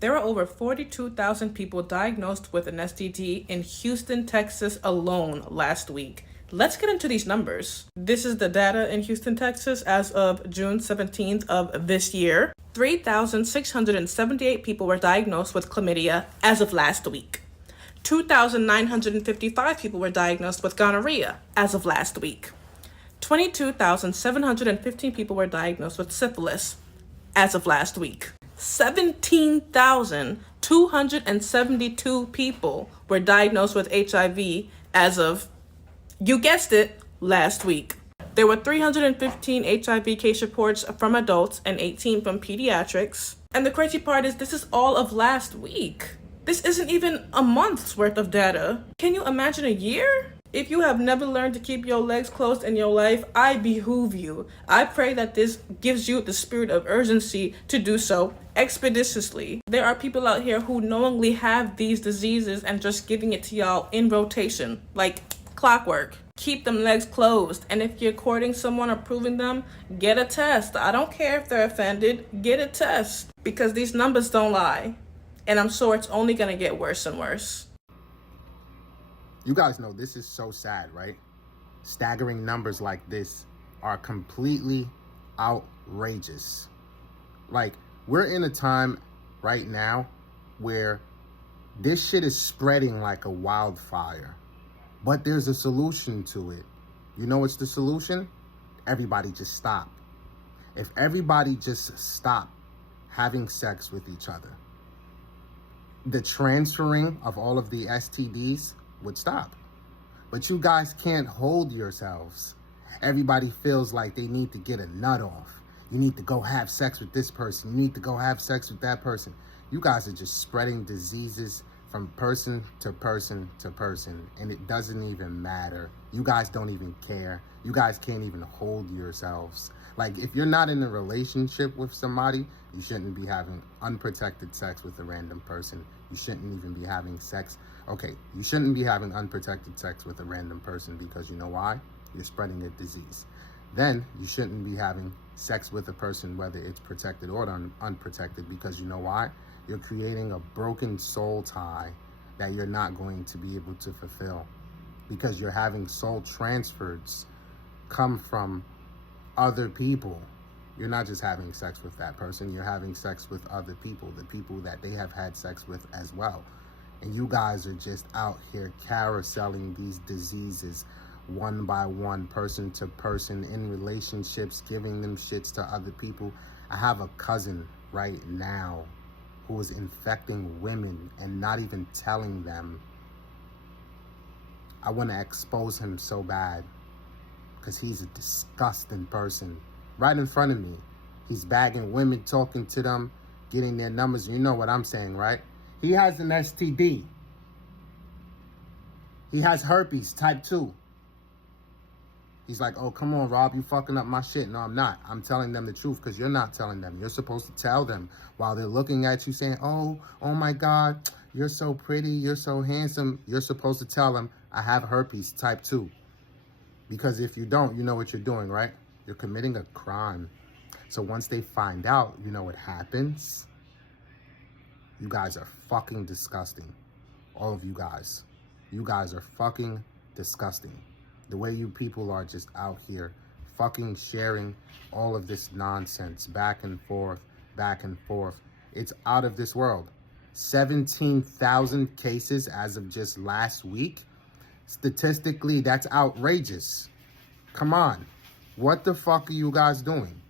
There are over 42,000 people diagnosed with an STD in Houston, Texas alone last week. Let's get into these numbers. This is the data in Houston, Texas as of June 17th of this year. 3,678 people were diagnosed with chlamydia as of last week. 2,955 people were diagnosed with gonorrhea as of last week. 22,715 people were diagnosed with syphilis as of last week. 17,272 people were diagnosed with HIV as of, you guessed it, last week. There were 315 HIV case reports from adults and 18 from pediatrics. And the crazy part is this is all of last week. This isn't even a month's worth of data. Can you imagine a year? If you have never learned to keep your legs closed in your life, I behoove you. I pray that this gives you the spirit of urgency to do so expeditiously. There are people out here who knowingly have these diseases and just giving it to y'all in rotation, like clockwork. Keep them legs closed. And if you're courting someone or proving them, get a test. I don't care if they're offended, get a test. Because these numbers don't lie. And I'm sure it's only gonna get worse and worse. You guys know this is so sad, right? Staggering numbers like this are completely outrageous. Like, we're in a time right now where this shit is spreading like a wildfire. But there's a solution to it. You know what's the solution? Everybody just stop. If everybody just stop having sex with each other, the transferring of all of the STDs would stop. But you guys can't hold yourselves. Everybody feels like they need to get a nut off. You need to go have sex with this person. You need to go have sex with that person. You guys are just spreading diseases from person to person to person, and it doesn't even matter. You guys don't even care. You guys can't even hold yourselves. Like, if you're not in a relationship with somebody, you shouldn't be having unprotected sex with a random person. You shouldn't even be having sex. Okay, you shouldn't be having unprotected sex with a random person because you know why? You're spreading a disease. Then you shouldn't be having sex with a person, whether it's protected or unprotected, because you know why? You're creating a broken soul tie that you're not going to be able to fulfill, because you're having soul transfers come from other people. You're not just having sex with that person, you're having sex with other people, the people that they have had sex with as well. And you guys are just out here carouseling these diseases one by one, person to person, in relationships, giving them shits to other people. I have a cousin right now who is infecting women and not even telling them. I want to expose him so bad because he's a disgusting person. Right in front of me, he's bagging women, talking to them, getting their numbers. You know what I'm saying, right? He has an STD. He has herpes type 2. He's like, oh, come on, Rob, you fucking up my shit. No, I'm not. I'm telling them the truth because you're not telling them. You're supposed to tell them while they're looking at you saying, oh my God, you're so pretty, you're so handsome. You're supposed to tell them, I have herpes type 2. Because if you don't, you know what you're doing, right? You're committing a crime. So once they find out, you know what happens? You guys are fucking disgusting. All of you guys. You guys are fucking disgusting. The way you people are just out here fucking sharing all of this nonsense back and forth, back and forth. It's out of this world. 17,000 cases as of just last week. Statistically, that's outrageous. Come on. What the fuck are you guys doing?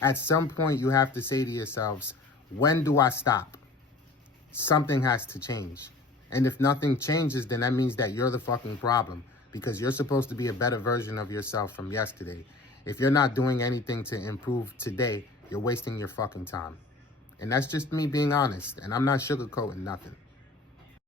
At some point, you have to say to yourselves, when do I stop? Something has to change. And if nothing changes, then that means that you're the fucking problem, because you're supposed to be a better version of yourself from yesterday. If you're not doing anything to improve today, you're wasting your fucking time. And that's just me being honest, and I'm not sugarcoating nothing.